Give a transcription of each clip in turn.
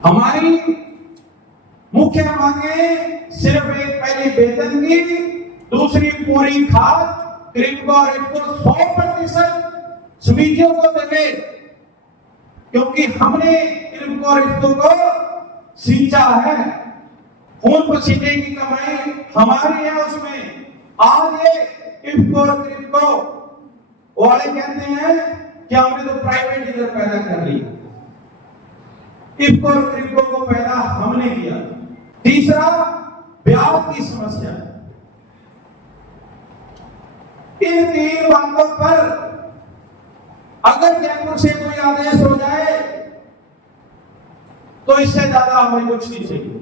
हमारी मुख्य मांगे सिर्फ एक पहली वेतन की, दूसरी पूरी खाद क्रिप्को और इनको 100% समितियों को देंगे, क्योंकि हमने क्रिप्को और इनको को सींचा है, खून पसीने की कमाई हमारी है उसमें। आज ये इफ्को और क्रिप्को वाले कहते हैं कि हमने तो प्राइवेट इधर पैदा कर ली। इफ्को और क्रिप्को को पैदा हमने किया। तीसरा, ब्याज की समस्या। इन तीन बातों पर अगर जयपुर से कोई आदेश हो जाए तो इससे ज्यादा हमें कुछ नहीं चाहिए।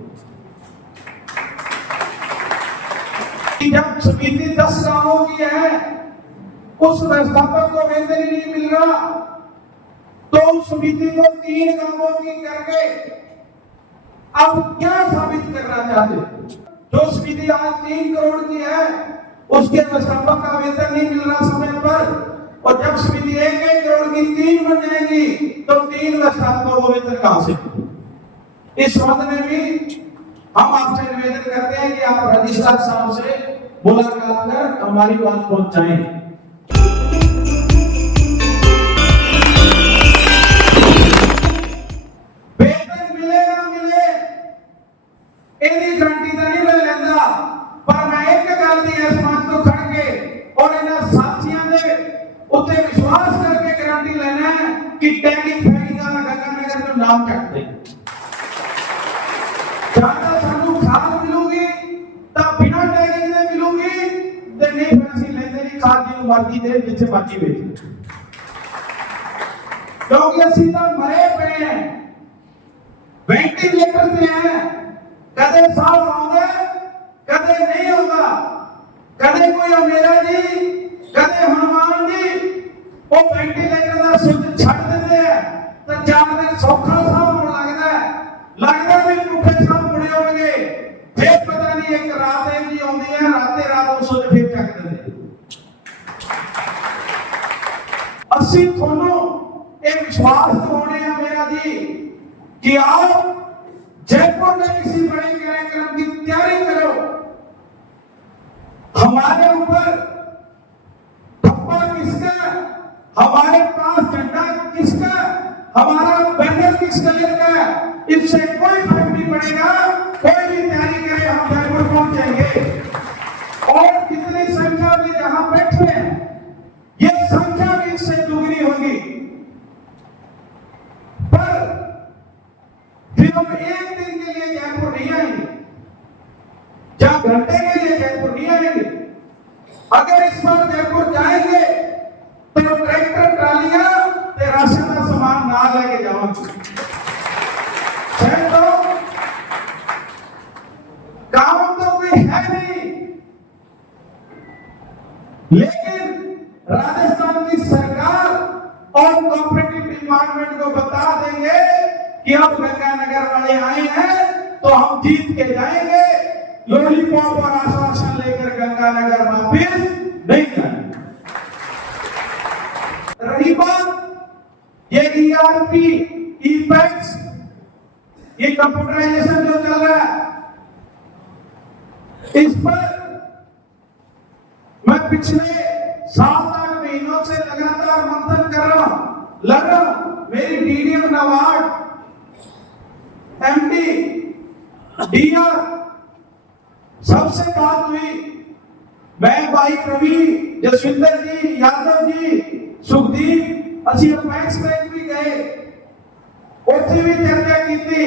जब समिति 10 गांवों की है, उस व्यवस्थापक को वेतन ही नहीं मिल रहा, तो उस समिति को 3 गांवों की करके अब क्या साबित करना चाहते? जो समिति आज 3 करोड़ की है, उसके व्यवस्थापक का वेतन नहीं मिल रहा समय पर, और जब समिति 1-1 करोड़ की 3 बन जाएगी तो 3 व्यवस्थापकों को वेतन कहां से? इस संबंध में भी हम आपसे निवेदन करते हैं कि आप रजिस्ट्रार साहब से मुलाकात कर हमारी बात पहुंचाएं। वेतन मिले ना मिले एदी गारंटी तो नहीं ले लेंदा, पर मैं एक गल दी है समाज तो खड़ के और इन्हां साथियां दे उत्ते विश्वास करके गारंटी लेना है कि टैगिंग फैगिंग वाला गंगानगर तो नाम चक दे। ज्यादा सानू खाद मिलूगी तो बिना टैगिंग दे मिलूगी, ते नहीं पैसे लेंदे नहीं खाद की मर्जी दे जिथे मर्जी बेच, क्योंकि असं तो मरे पे हैं, वेंटिलेटर पे हैं, कदे साफ आउंदा कदे नहीं आउंदा, कदे कोई मेरा जी कदे हनुमान जी वो वेंटिलेटर का स्विच छड़ देते हैं तो 4 दिन सौखा साफ होने लगता भी पुठे साफ मुड़े होंगे, फिर पता नहीं एक रात जी आती है, राते रात उस फिर चक देते। असि थोनों एक विश्वास दिवाने हैं मेरा जी कि आओ जयपुर में किसी बड़े कार्यक्रम की तैयारी करो, हमारे ऊपर ठप्पा किसका, हमारे पास झंडा किसका, हमारा बैनर किस कलर का, इससे कोई फर्क नहीं पड़ेगा। कोई भी तैयारी करे हम जयपुर पहुंच जाएंगे, और कितनी संख्या में जहां बैठे हैं ये संख्या भी इससे दुगनी होगी। पर फिर हम एक दिन के लिए जयपुर नहीं आएंगे, जहां घंटे के लिए जयपुर नहीं आएंगे। अगर इस बार जयपुर जाएंगे तो ट्रैक्टर ट्रालियां ते राशन का सामान ना लेके जाओगे। तो काम तो कोई है नहीं, लेकिन राजस्थान की सरकार और कोऑपरेटिव डिपार्टमेंट को बता देंगे कि अब गंगानगर वाले आए हैं तो हम जीत के जाएंगे, लॉलीपॉप और आश्वासन लेकर गंगानगर वापिस नहीं जाएंगे। रही बात ये ईआरपी ईपैक्स, ये कंप्यूटराइजेशन जो चल रहा है, इस पर मैं पिछले 7-8 महीनों से लगातार मंथन कर रहा हूं, लग रहा हूं। मेरी डीडीएम नवाड, एमडी, डीआर सबसे बात हुई, मैं भाई रवि, जसविंदर जी, यादव जी, सुखदीप असि पैक्स बैंक भी गए, ਉੱਥੇ भी चर्चा की थी,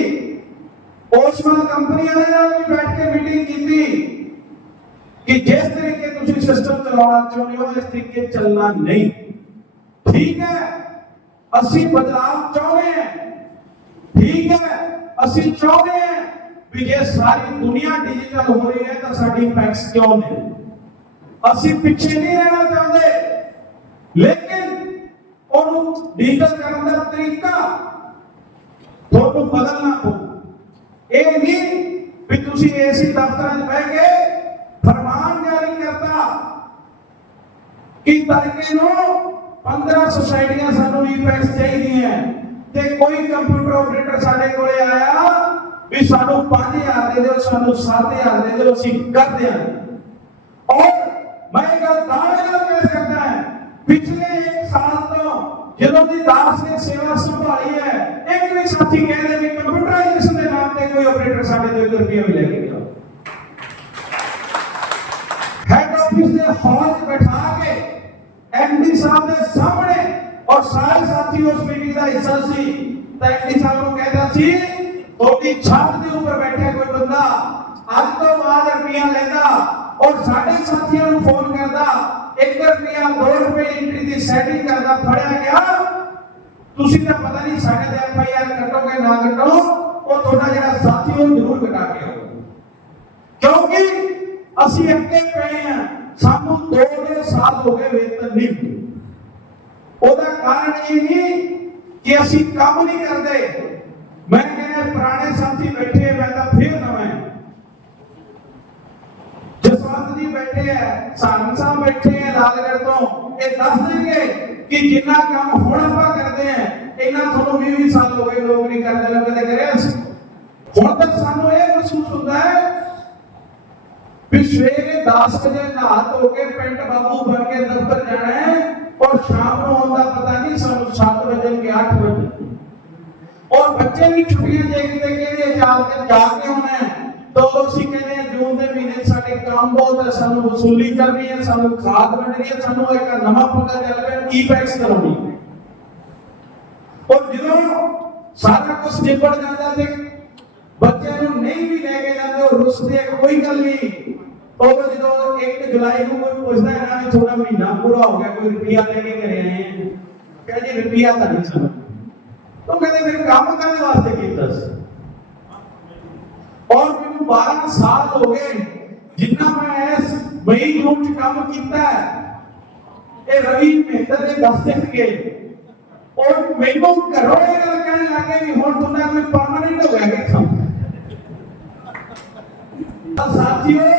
ओसमन कंपनी वाले नाल भी बैठ के मीटिंग की थी कि जिस तरीके तुम सिस्टम चलाना चाहते हो इस तरीके चलना नहीं। ठीक है, असि बदलाव चाहते हैं, ठीक है, असि चाहते हैं भी ये सारी दुनिया डिजिटल हो रही है तो साडी पैक्स क्यों नहीं, असि पीछे नहीं रहना चाहते, लेकिन ਉਹਨੂੰ डिजिटल करने का तरीका ਤੁਹਾਨੂੰ ਬਦਲਣਾ ਪਊ। ਇਹ ਨਹੀਂ ਵੀ ਤੁਸੀਂ ਏਸੀ ਦਫ਼ਤਰਾਂ 'ਚ ਬਹਿ ਕੇ ਫਰਮਾਨ ਜਾਰੀ ਕਰਤਾ ਕਿ ਤੜਕੇ ਨੂੰ 15 ਸੁਸਾਇਟੀਆਂ ਸਾਨੂੰ ਈਪੈਕਸ ਚਾਹੀਦੀਆਂ, ਤੇ ਕੋਈ ਕੰਪਿਊਟਰ ਆਪਰੇਟਰ ਸਾਡੇ ਕੋਲੇ ਆਇਆ ਵੀ ਸਾਨੂੰ 5000 ਦੇ ਦਿਓ, ਸਾਨੂੰ 7000 ਦੇ ਦਿਓ, ਅਸੀਂ ਕਰ ਦਿਆਂਗੇ। और मैं ਗੱਲ दावे ਨਾਲ ਕਹਿ ਸਕਦਾ है, पिछले 1 साल तो ਜਦੋਂ ਦੀ ਦਾਸ ਨੇ ਸੇਵਾ ਸੰਭਾਲੀ ਹੈ, ਇੱਕ ਵੀ ਸਾਥੀ ਕਹਿੰਦੇ ਵੀ ਕੰਪਿਊਟਰਾਈਜੇਸ਼ਨ ਦੇ ਨਾਮ ਤੇ ਕੋਈ ਆਪਰੇਟਰ ਸਾਡੇ ਤੋਂ 1 ਰੁਪਿਆ ਵੀ ਲੈ ਕੇ ਗਿਆ। ਹੈਡ ਆਫਿਸ ਦੇ ਹਾਲ 'ਚ ਬਿਠਾ ਕੇ ਐਮਡੀ ਸਾਹਿਬ ਦੇ ਸਾਹਮਣੇ, और सारे साथी उस मीटिंग का हिस्सा सी, एमडी साहब को कहता सी ਤੁਹਾਡੀ ਛੱਤ ਦੇ ਉੱਪਰ ਬੈਠਿਆ ਕੋਈ ਬੰਦਾ ਅੱਜ ਤੋਂ ਬਾਅਦ ਰੁਪਿਆ ਲੈਂਦਾ और साढ़े साथियों को फोन करता 1 रुपया 2 रुपए एंट्री की सेटिंग करता, फड़िया गया तुसी तो पता नहीं साढ़े ते एफआईआर कटोगे ना कटो, वो थोड़ा जरा साथी हो जरूर कटा के आओ, क्योंकि ਅਸੀਂ ਅੱਗੇ ਪਏ ਆ। ਸਾਨੂੰ 2 ਸਾਲ ਹੋ ਗਏ वेतन नहीं मिले। ਉਹਦਾ ਕਾਰਨ ਇਹ ਨਹੀਂ ਕਿ ਅਸੀਂ ਕੰਮ ਨਹੀਂ ਕਰਦੇ। ਮੈਂ ਕਹਿੰਦਾ ਪੁਰਾਣੇ ਸਾਥੀ ਬੈਠੇ, ਮੈਂ ਤਾਂ ਫੇਰ ਨਵਾਂ जसवंत जी बैठे हैं, सारंग साहब बैठे हैं लालगढ़ तो, ये दस देंगे कि जिन्ना काम हुण आपां करते हैं इन्ना थोड़ा 20 साल हो गए लोग नहीं करते, लोग कदे करे हुण तक सानू ये महसूस होता है भी सवेरे 10 बजे नहा धो के पेंट बाबू बन के दफ्तर जाना है और शाम को आउंदा पता नहीं सानू 7 बजे के 8 बजे, और बच्चे भी छुट्टियां देखते कहते 4 दिन जाके होना है तो ਅਸੀਂ ਕਹਿੰਦੇ ਆ ਜੂਨ ਦੇ ਮਹੀਨੇ ਸਾਡੇ ਕੰਮ ਬਹੁਤ ਹੈ, ਸਾਨੂੰ ਵਸੂਲੀ ਕਰਨੀ ਹੈ, ਸਾਨੂੰ ਖਾਦ ਵੰਡਣੀ ਹੈ, ਸਾਨੂੰ ਇੱਕ ਨਵਾਂ ਪੰਗਾ ਚੱਲ ਪਿਆ ਕੀ ਟੈਕਸ ਕਰਾਉਣੀ। और ਜਦੋਂ ਸਾਰਾ ਕੁਝ ਨਿਬੜ ਜਾਂਦਾ ਤੇ ਬੱਚਿਆਂ ਨੂੰ ਨਹੀਂ ਵੀ ਲੈ ਕੇ ਜਾਂਦੇ ਉਹ ਰੁੱਸਦੇ ਆ, ਕੋਈ ਗੱਲ ਨਹੀਂ। ਉਹ ਜਦੋਂ 1 ਜੁਲਾਈ ਨੂੰ ਕੋਈ ਪੁੱਛਦਾ ਹੈ ਨਾ ਥੋੜਾ ਮਹੀਨਾ ਪੂਰਾ ਹੋ ਗਿਆ, ਕੋਈ ਰੁਪਿਆ ਲੈ ਕੇ ਘਰੇ ਆਏ ਆ, ਕਹਿੰਦੇ ਰੁਪਿਆ ਤਾਂ ਨਹੀਂ ਸਾਨੂੰ, ਉਹ ਕਹਿੰਦੇ ਫਿਰ ਕੰਮ ਕਰਨ ਵਾਸਤੇ ਕੀਤਾ ਸੀ। और मैंने 12 साल हो गए जिन्ना मैं इस मई जून च काम किया है, ये रवि मेहतर ने दस देंगे और मैनू घरों ये गल कहने लगे भी हुण तुहाडा कोई परमानेंट हो गया क्या। साथियों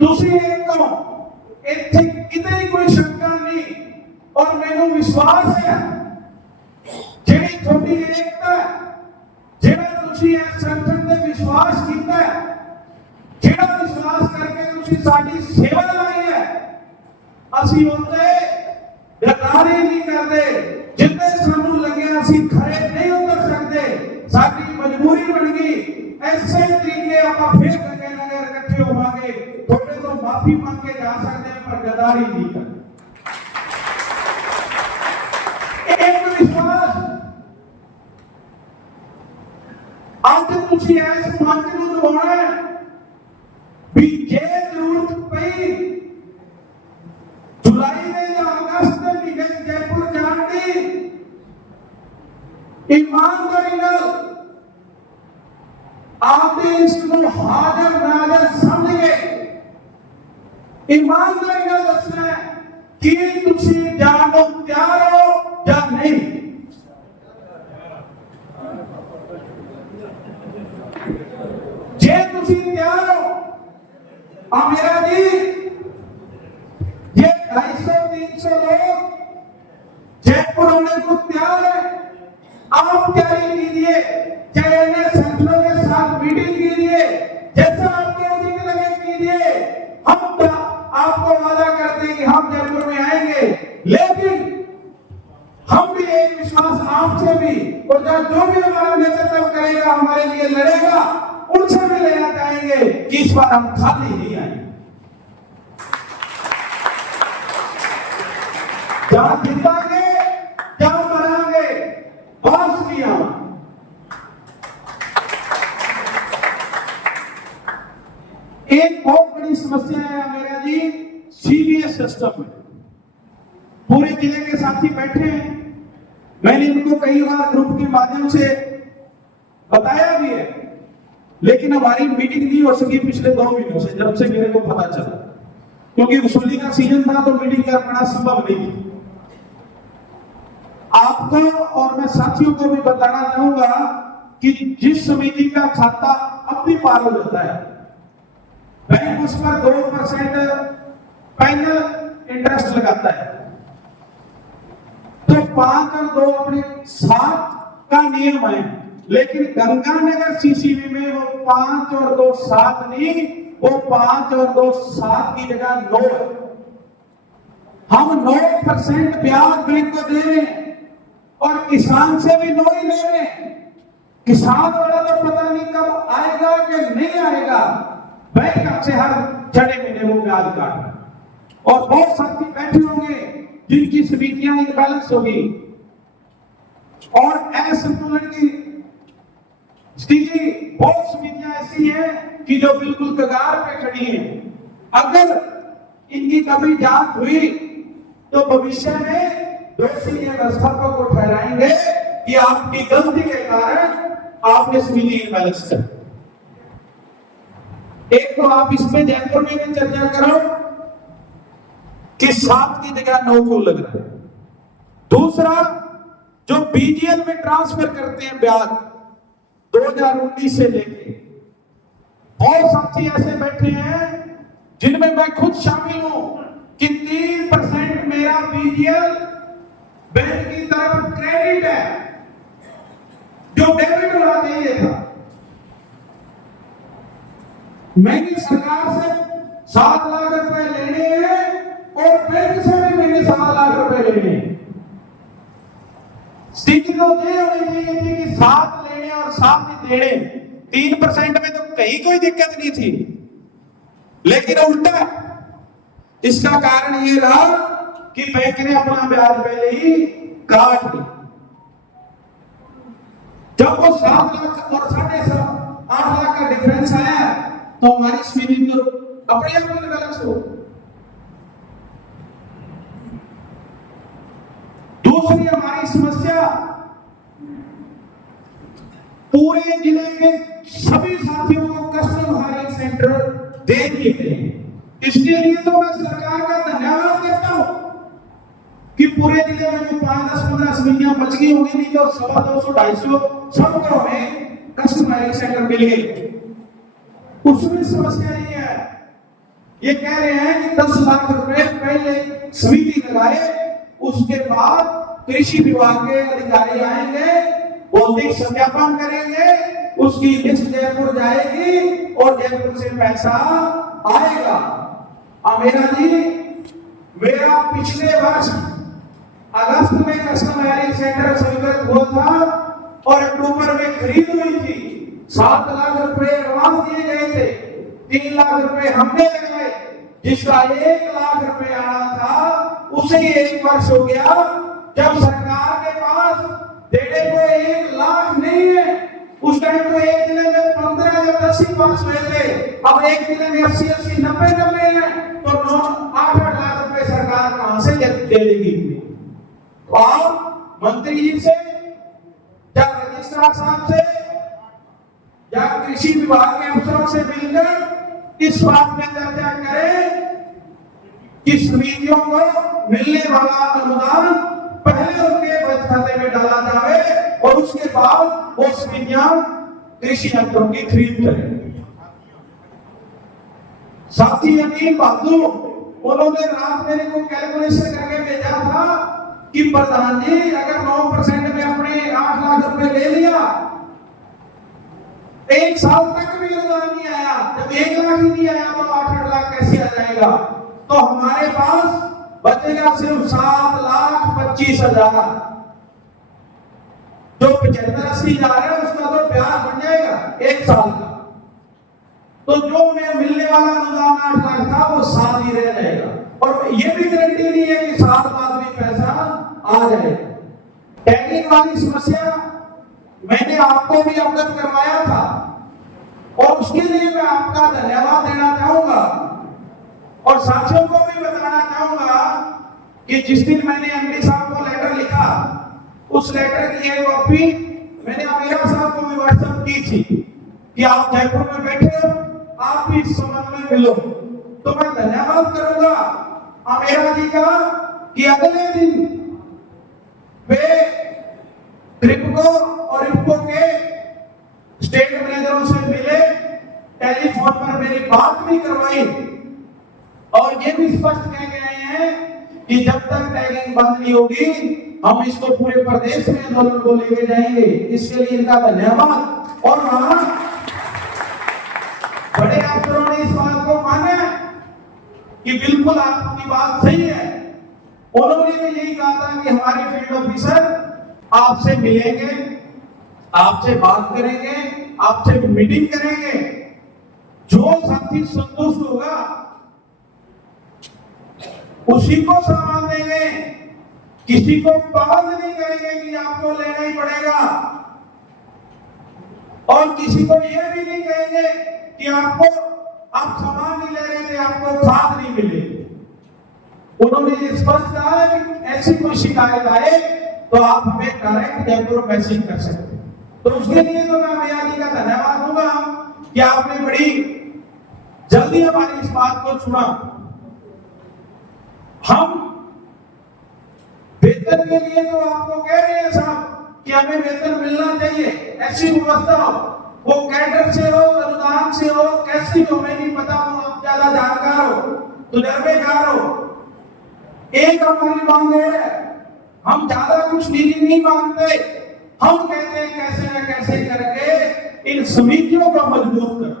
तुसी एक हो, इत्थे किते कोई शंका नहीं, और मैनू विश्वास है जेड़ी थोड़ी एकता जेड़ा तुसी इस संगठन ते विश्वास कीता है, जेड़ा विश्वास करके तुसी साडी सेवा लाई है, ਅਸੀਂ ਉੱਤੇ ਗਦਾਰੀ ਨਹੀਂ ਕਰਦੇ। ਜਿੱਤੇ ਸਾਨੂੰ ਲੱਗਿਆ ਅਸੀਂ ਖੜੇ ਨਹੀਂ ਉਤਰ ਸਕਦੇ, ਸਾਡੀ ਮਜਬੂਰੀ ਬਣ ਗਈ। ਐਸੇ ਤਰੀਕੇ ਆਪਾਂ ਫੇਰ ਗੰਗੇ ਨਗਰ ਇਕੱਠੇ ਹੋਵਾਂਗੇ, ਤੁਹਾਡੇ ਤੋਂ ਮਾਫੀ ਮੰਗ ਕੇ ਜਾ ਸਕਦੇ ਹਾਂ, ਪਰ ਗਦਾਰੀ ਨਹੀਂ ਕਰਦੇ। ਇੱਕ ਵਿਸ਼ਵਾਸ ਅੱਜ ਤੁਸੀਂ ਇਸ ਮੰਚ ਨੂੰ ਦਬਾਉਣਾ ਵੀ ਜੇ ਜ਼ਰੂਰਤ ਪਈ जुलाई में या अगस्त में महीने जयपुर जाने की ईमानदारी नाल आपने इसको हाजिर नाजर समझ के ईमानदारी नाल दसना है कि तुसी जान को तैयार हो या नहीं। जे तुसी तैयार हो मेरा जी 250-300 लोग जयपुर होने को तैयार है, आप तैयारी कीजिए, चाहे अन्य संगठनों के साथ मीटिंग कीजिए, जैसा आपको उचित लगे कीजिए। हम आपको वादा करते हैं कि हम जयपुर में आएंगे, लेकिन हम भी एक विश्वास आपसे भी, और जो भी हमारा नेतृत्व करेगा हमारे लिए लड़ेगा, उनसे भी लेना चाहेंगे कि इस बार हम खाली नहीं आएंगे। जहां जीतांगे जहां मरांगे बस नहीं आना। एक बहुत बड़ी समस्या है मेरा जी सीबीएस सिस्टम में। पूरे जिले के साथी बैठे हैं, मैंने इनको कई बार ग्रुप के माध्यम से बताया भी है, लेकिन हमारी मीटिंग नहीं हो सकी पिछले 2 महीनों से, जब से मेरे को पता चला, क्योंकि वसूली का सीजन था तो मीटिंग करना संभव नहीं था। आपको और मैं साथियों को भी बताना चाहूंगा कि जिस समिति का खाता अब भी पार हो जाता है, बैंक उस पर 2% पैनल इंटरेस्ट लगाता है। तो 5 और 2 अपने 7 का नियम है, लेकिन गंगानगर सीसीबी में वो 5 और 2 7 नहीं, वो 5 और 2 7 की जगह 9 है। हम 9% ब्याज बैंक को दे रहे हैं और किसान से भी 9 ही ले रहे हैं। किसान वाला तो पता नहीं कब आएगा कि नहीं आएगा, बैंक हमसे हर छठे महीने वो ब्याज काट। और बहुत साथी बैठे होंगे जिनकी समितियां इनबैलेंस होगी और असंतुलन की स्थिति, बहुत समितियां ऐसी हैं कि जो बिल्कुल कगार पे खड़ी हैं। अगर इनकी कभी जांच हुई तो भविष्य में दोषी व्यवस्थापकों को ठहराएंगे कि आपकी गलती के कारण आपने समिति इनबैलेंस कर। एक तो आप इसमें जयपुर में चर्चा करो कि 7 की जगह 9 क्यों लग रहा है। दूसरा, जो बीजीएल में ट्रांसफर करते हैं ब्याज 2019 से लेके, और साथी ऐसे बैठे हैं जिनमें मैं खुद शामिल हूं कि 3% मेरा बीजीएल बैंक की तरफ क्रेडिट है जो डेबिट होना चाहिए था। मैंने सरकार से 7 लाख रुपए लेने हैं और बैंक से भी मैंने 7 लाख रुपए लेने हैं। स्थिति तो ये होनी चाहिए थी कि 7 लेने और 7 ही देने। 3% में तो कहीं कोई दिक्कत नहीं थी, लेकिन उल्टा। इसका कारण ये रहा कि बैंक ने अपना ब्याज पहले ही काट दिया। जब वो 7 लाख और 8.5 लाख का डिफरेंस आया तो हमारी समिति तो अपने आप में बैलेंस हो। दूसरी हमारी समस्या, पूरे जिले के सभी साथियों को कस्टम हायरिंग सेंटर दे दिए गए। इसके लिए तो मैं सरकार का धन्यवाद करता हूं कि पूरे जिले में जो 5-10-15 समितियां बच गई होंगी, नहीं तो 250-250 सबको हमें कस्टम हायरिंग सेंटर मिल गए। उसमें समस्या ये है, ये कह रहे हैं कि 10 लाख रुपए पहले समिति लगाए, उसके बाद कृषि विभाग के अधिकारी आएंगे, बौद्धिक सत्यापन करेंगे, उसकी लिस्ट जयपुर जाएगी और जयपुर से पैसा आएगा। मेरा जी, मेरा पिछले वर्ष अगस्त में कस्टम हायरिंग सेंटर स्वीकृत हुआ था और अक्टूबर में खरीद हुई थी। 7 लाख रुपए एडवांस दिए गए थे, 3 लाख रुपए हमने लगाए, जिसका 1 लाख रुपए आना था उसे 1 वर्ष हो गया। जब सरकार के पास देने को 1 लाख नहीं है, उस टाइम तो एक जिले में 15 या 10 ही पास हुए थे, अब एक जिले में 80-80, 90-90 है, तो 8-8 लाख रुपए सरकार कहां से दे देगी। तो आप मंत्री जी से या रजिस्ट्रार साहब से या कृषि विभाग के अफसरों से मिलकर इस बात में चर्चा करें कि समितियों को मिलने वाला अनुदान पहले उनके बचत खाते में डाला जाए और उसके बाद वो समितियां कृषि यंत्रों की खरीद करें। साथी अनिल बहादुर, उन्होंने रात मेरे को कैलकुलेशन करके भेजा था कि प्रधान जी, अगर 9% में अपने 8 लाख रुपए ले लिया, 1 साल तक भी अनुदान नहीं आया, जब 1 लाख ही नहीं आया तो 8-8 लाख कैसे आ जाएगा। तो हमारे पास बचेगा सिर्फ 7,25,000, जो 75-80 हजार है उसका तो ब्याज बन जाएगा 1 साल का। तो जो उन्हें मिलने वाला अनुदान 8 लाख था वो 7 ही रह जाएगा, और ये भी गारंटी नहीं है कि 7 बाद भी पैसा आ जाएगा। टैगिंग वाली समस्या मैंने आपको भी अवगत करवाया था और उसके लिए मैं आपका धन्यवाद देना चाहूंगा और साथियों को भी बताना चाहूंगा कि जिस दिन मैंने एमडी साहब को लेटर लिखा, उस लेटर की एक कॉपी मैंने अमीरा साहब को भी व्हाट्सएप की थी कि आप जयपुर में बैठे हो, आप भी इस संबंध में मिलो। तो मैं धन्यवाद करूंगा अमीरा जी का कि अगले दिन वे ट्रिपको और इफको के स्टेट मैनेजरों से मिले, टेलीफोन पर मेरी बात भी करवाई और ये भी स्पष्ट कह गए हैं कि जब तक टैगिंग बंद नहीं होगी हम इसको पूरे प्रदेश में आंदोलन को लेके जाएंगे। इसके लिए इनका धन्यवाद। और वहां बड़े अफसरों ने इस बात को माना कि बिल्कुल आपकी बात सही है। उन्होंने भी यही कहा था कि हमारे फील्ड ऑफिसर आपसे मिलेंगे, आपसे बात करेंगे, आपसे मीटिंग करेंगे, जो साथी संतुष्ट होगा उसी को सामान देंगे, किसी को पाबंद नहीं करेंगे कि आपको लेना ही पड़ेगा, और किसी को यह भी नहीं कहेंगे कि आपको आप सामान नहीं ले रहे थे, आपको खाद नहीं मिलेगी। उन्होंने ये स्पष्ट कहा है कि ऐसी कोई शिकायत आए तो आप हमें डायरेक्ट जयपुर मैसेज कर सकते हैं। तो उसके लिए तो मैं भैया जी का धन्यवाद दूंगा कि आपने बड़ी जल्दी हमारी इस बात को सुना। हम वेतन के लिए तो आपको कह रहे हैं साहब कि हमें वेतन मिलना चाहिए, ऐसी व्यवस्था हो, वो कैडर से हो, अनुदान से हो, कैसी हो, हमें नहीं पता, हो आप ज्यादा जानकार हो, तजुर्बेकार हो। एक हमारी मांग है, हम ज्यादा कुछ निधि नहीं मांगते, हम कहते हैं कैसे न कैसे करके इन समितियों को मजबूत करो।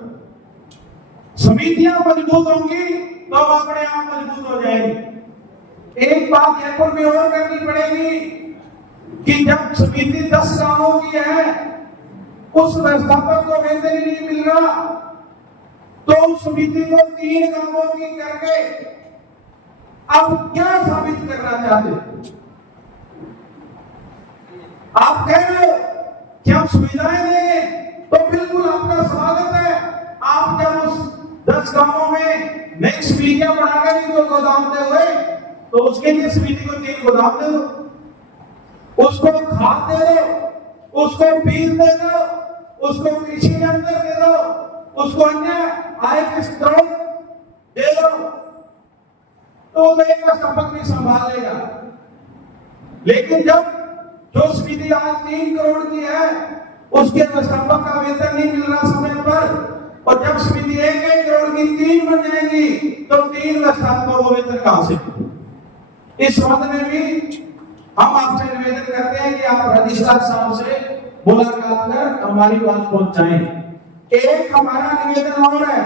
समितियां मजबूत होंगी तो अपने आप मजबूत हो जाएंगी। एक बात जयपुर में और करनी पड़ेगी कि जब समिति 10 गांवों की है, उस व्यवस्थापक को वेतन नहीं मिल रहा, तो उस समिति को 3 गांवों की करके आप क्या साबित करना चाहते हैं? आप कह रहे हो कि हम सुविधाएं देंगे, तो बिल्कुल आपका स्वागत है। आप जब उस 10 गांवों में नई समितियां बनाकर इनको गोदाम दे हुए, तो उसके लिए समिति को 3 गोदाम दे दो, उसको खाद दे दो, उसको बीज दे दो, उसको कृषि यंत्र दे दो, उसको अन्य आय के स्रोत दे दो, तो एक व्यवस्थापक भी संभाल लेगा। लेकिन जब जो समिति आज 3 करोड़ की है, उसके व्यवस्थापक का वेतन नहीं मिल रहा समय पर, और जब समिति 1-1 करोड़ की 3 बन जाएगी, तो 3 व्यवस्थापकों को वेतन कहां से? इस संबंध में भी हम आपसे निवेदन करते हैं कि आप रजिस्ट्रार साहब से मुलाकात कर हमारी बात पहुंचाएं। एक हमारा निवेदन और है,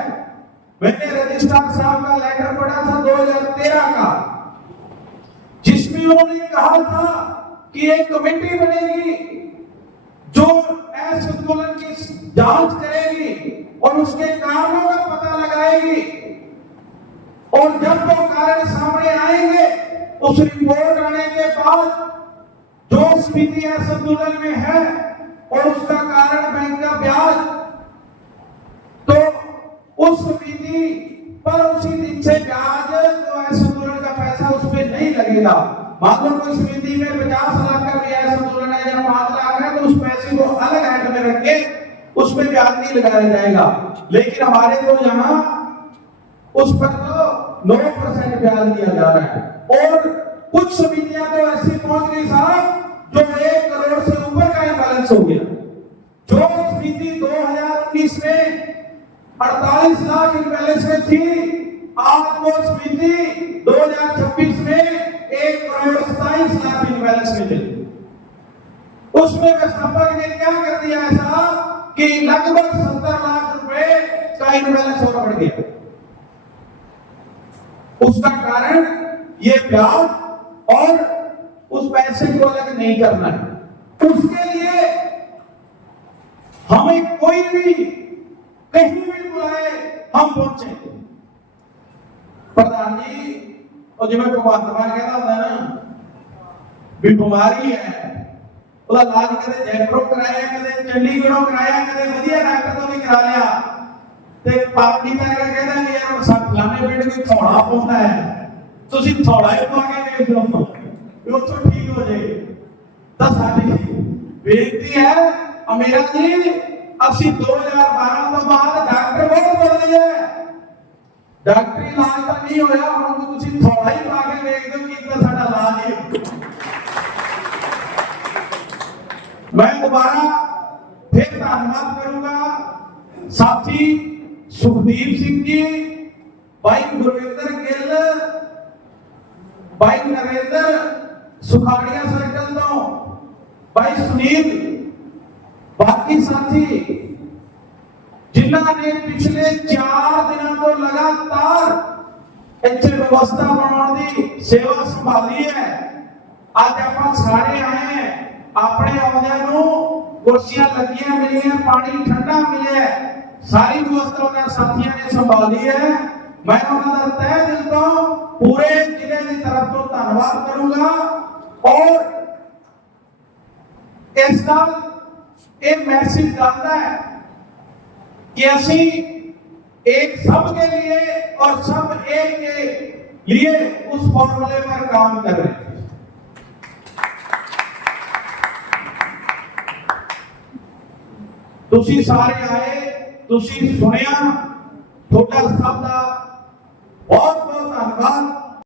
मैंने रजिस्ट्रार साहब का लेटर पढ़ा था 2013 का, जिसमें उन्होंने कहा था कि एक कमेटी बनेगी जो असंतुलन की जांच करेगी और उसके कारणों का पता लगाएगी, और जब वो कारण सामने आएंगे, उस रिपोर्ट आने के बाद जो समिति असंतुलन में है और उसका कारण बैंक का ब्याज, तो उस समिति पर उसी दिन से ब्याज जो असंतुलन का पैसा उस पर नहीं लगेगा। मान लो कोई समिति में 50 लाख का भी असंतुलन है या 5 लाख है, तो उस पैसे को अलग हैंड में रख के उसमें ब्याज नहीं लगाया जाएगा। लेकिन हमारे तो यहाँ उस पर तो 9% ब्याज दिया जा रहा है, और कुछ समितियां तो ऐसी पहुंच गई साहब जो 1 करोड़ से ऊपर का बैलेंस हो गया। जो समिति 2019 में 48 लाख बैलेंस में थी, आज वो समिति 2026 में 1 करोड़ 27 लाख बैलेंस में चली। उसमें व्यवस्थापक ने क्या कर दिया ऐसा कि लगभग 70 लाख रुपए का बैलेंस और बढ़ गया। उसका कारण ये ब्याज और उस पैसे को अलग नहीं करना है। उसके लिए हमें कोई भी कहीं भी बुलाए, हम पहुंचे। प्रधान जी, और जो मैं तुम्हारा कहता हूं ना, बीमारी है, ਉਹਦਾ ਇਲਾਜ ਕਦੇ ਜੈਪੁਰੋਂ ਕਰਾਇਆ, ਕਦੇ ਚੰਡੀਗੜ੍ਹੋਂ ਕਰਾਇਆ, ਕਦੇ ਵਧੀਆ ਡਾਕਟਰ ਤੋਂ ਵੀ ਕਰਾ ਲਿਆ, ਤੇ ਪਾਪੀ ਤਾਂ ਕਹਿੰਦਾ ਕਿ ਯਾਰ ਫਲਾਣੇ ਪਿੰਡ ਕੋਈ ਥੋੜਾ ਪਾਉਂਦਾ ਹੈ, ਤੁਸੀਂ ਥੋੜਾ ਹੀ ਪਾ ਕੇ ਵੇਖ ਲਓ ਵੀ ਉੱਥੋਂ ਠੀਕ ਹੋ ਜਾਏ। ਤਾਂ ਸਾਡੀ ਬੇਨਤੀ ਹੈ ਅਮੀਰਾ ਜੀ, ਅਸੀਂ 2012 ਤੋਂ ਬਾਅਦ ਡਾਕਟਰ ਬਹੁਤ ਬਦਲੇ ਹੈ, ਡਾਕਟਰੀ ਇਲਾਜ ਤਾਂ ਨਹੀਂ ਹੋਇਆ, ਹੁਣ ਤੁਸੀਂ ਥੋੜਾ ਹੀ ਪਾ ਕੇ ਵੇਖ ਦਿਓ ਕਿ ਤਾਂ ਸਾਡਾ ਇਲਾਜ ਹੈ। मैं दोबारा फिर धन्यवाद करूंगा साथी सुखदीप सिंह जी, भाई गुरविंदर गिल, भाई नरेंद्र सुखाड़िया सर्कल तो भाई सुनील, बाकी साथी जिन्होंने ने पिछले 4 दिनों तो लगातार इतने व्यवस्था बनाने की सेवा संभाली है। आज आप सारे आए हैं, अपने आउंदियां कुर्सियां लगियां मिलियां, पानी ठंडा मिले, सारी व्यवस्था उन्होंने साथियों ने संभाली है। मैं उन्होंने तय दिल तो पूरे जिले की तरफ तो धन्यवाद करूंगा। और इस साल एक मैसेज डालना है कि असी एक सब के लिए और सब एक के लिए उस फॉर्मूले पर काम कर रहे हैं। तुसी सारे आए, तुसी सुनिया, थोड़ा सब